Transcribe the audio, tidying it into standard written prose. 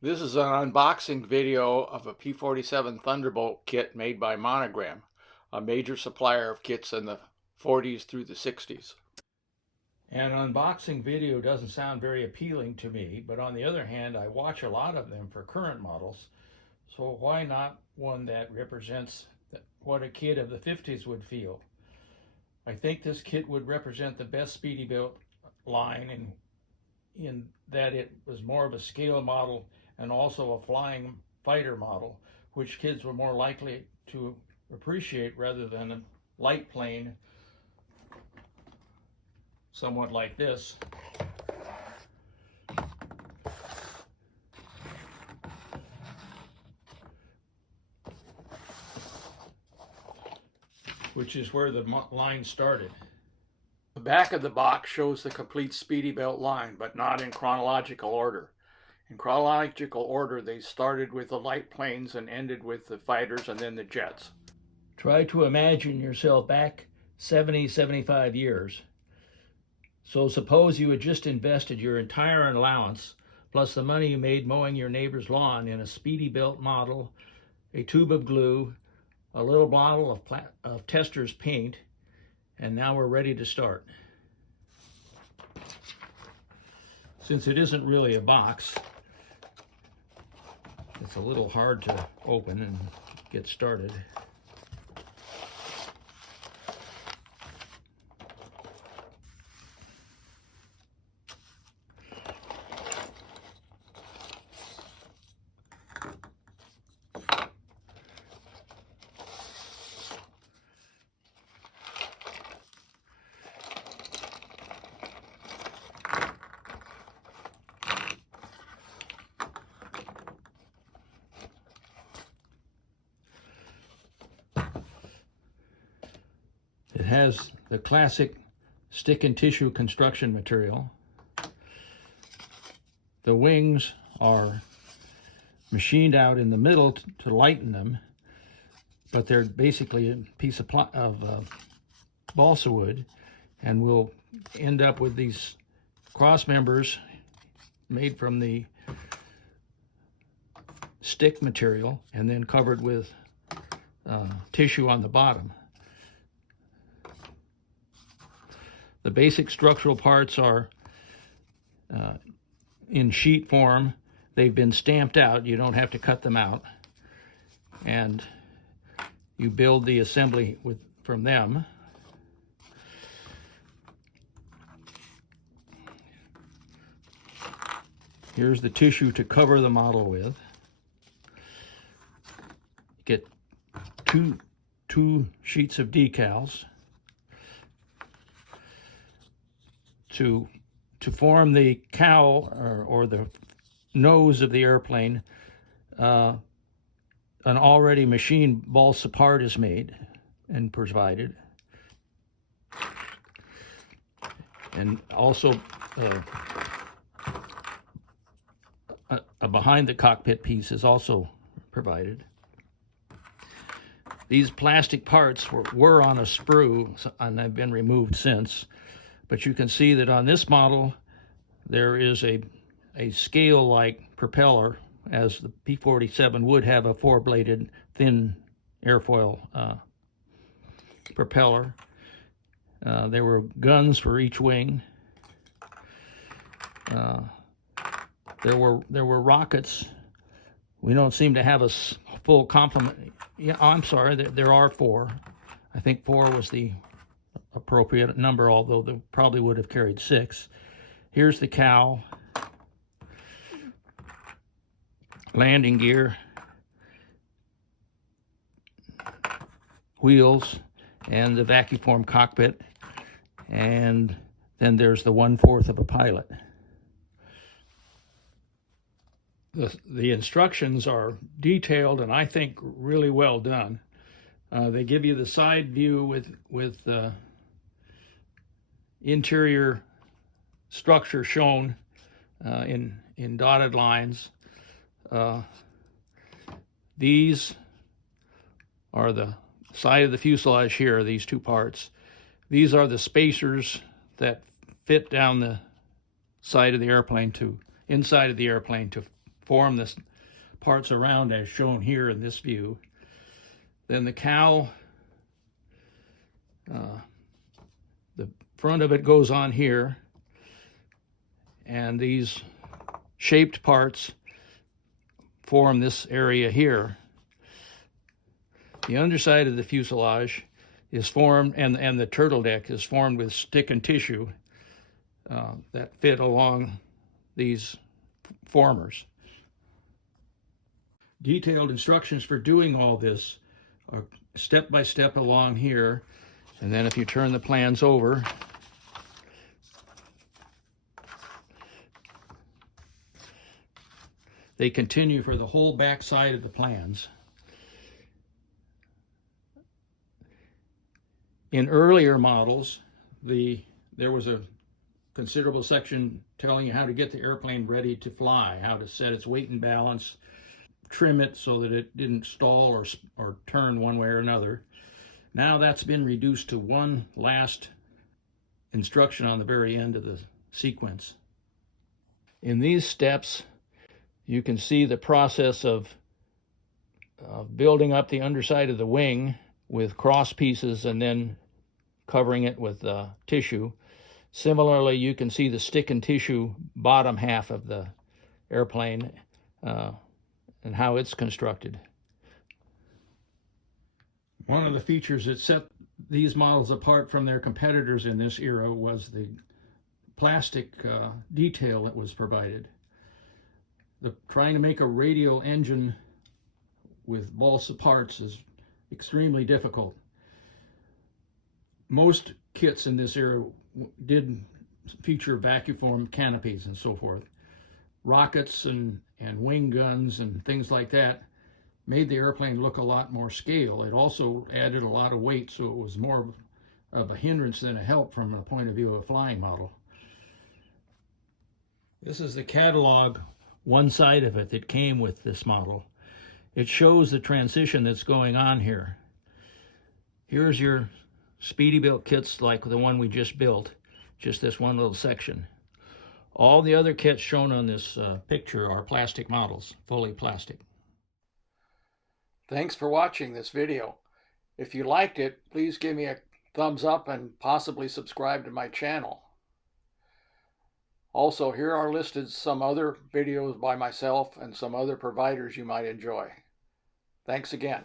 This is an unboxing video of a P-47 Thunderbolt kit made by Monogram, a major supplier of kits in the 40s through the 60s. An unboxing video doesn't sound very appealing to me, but on the other hand, I watch a lot of them for current models, so why not one that represents what a kid of the 50s would feel? I think this kit would represent the best Speedee Bilt line in that it was more of a scale model and also a flying fighter model, which kids were more likely to appreciate rather than a light plane, somewhat like this. Which is where the line started. The back of the box shows the complete Speedee Bilt line, but not in chronological order. In chronological order, they started with the light planes and ended with the fighters and then the jets. Try to imagine yourself back 75 years. So suppose you had just invested your entire allowance, plus the money you made mowing your neighbor's lawn, in a Speedee Bilt model, a tube of glue, a little bottle of tester's paint, and now we're ready to start. Since it isn't really a box, it's a little hard to open and get started. It has the classic stick and tissue construction material. The wings are machined out in the middle to lighten them, but they're basically a piece of balsa wood, and we'll end up with these cross members made from the stick material and then covered with tissue on the bottom. The basic structural parts are in sheet form. They've been stamped out. You don't have to cut them out. And you build the assembly from them. Here's the tissue to cover the model with. Get two sheets of decals. To form the cowl or the nose of the airplane, an already machined balsa part is made and provided. And also a behind the cockpit piece is also provided. These plastic parts were on a sprue and they've been removed since. But you can see that on this model, there is a scale-like propeller, as the P-47 would have a four-bladed thin airfoil propeller. There were guns for each wing. There were rockets. We don't seem to have a full complement. Yeah, I'm sorry, there are four. I think four was the appropriate number, although they probably would have carried six. Here's the cowl, landing gear, wheels, and the vacuum cockpit, and then there's the 1/4 of a pilot. The instructions are detailed and I think really well done. They give you the side view with interior structure shown in dotted lines. These are the side of the fuselage here, these two parts. These are the spacers that fit down the side of the airplane inside of the airplane to form the parts around as shown here in this view. Then the cowl, the front of it goes on here, and these shaped parts form this area here. The underside of the fuselage is formed, and the turtle deck is formed with stick and tissue that fit along these formers. Detailed instructions for doing all this are step by step along here, and then if you turn the plans over, they continue for the whole back side of the plans. In earlier models, there was a considerable section telling you how to get the airplane ready to fly, how to set its weight and balance, trim it so that it didn't stall or turn one way or another. Now that's been reduced to one last instruction on the very end of the sequence. In these steps, you can see the process of building up the underside of the wing with cross pieces and then covering it with tissue. Similarly, you can see the stick and tissue bottom half of the airplane and how it's constructed. One of the features that set these models apart from their competitors in this era was the plastic detail that was provided. Trying to make a radial engine with balsa parts is extremely difficult. Most kits in this era did feature vacuum canopies and so forth. Rockets and wing guns and things like that made the airplane look a lot more scale. It also added a lot of weight, so it was more of a hindrance than a help from the point of view of a flying model. This is the catalog, one side of it that came with this model. It shows the transition that's going on here. Here's your Speedee built kits like the one we just built, just this one little section. All the other kits shown on this picture are plastic models, fully plastic. Thanks for watching this video. If you liked it, please give me a thumbs up and possibly subscribe to my channel. Also, here are listed some other videos by myself and some other providers you might enjoy. Thanks again.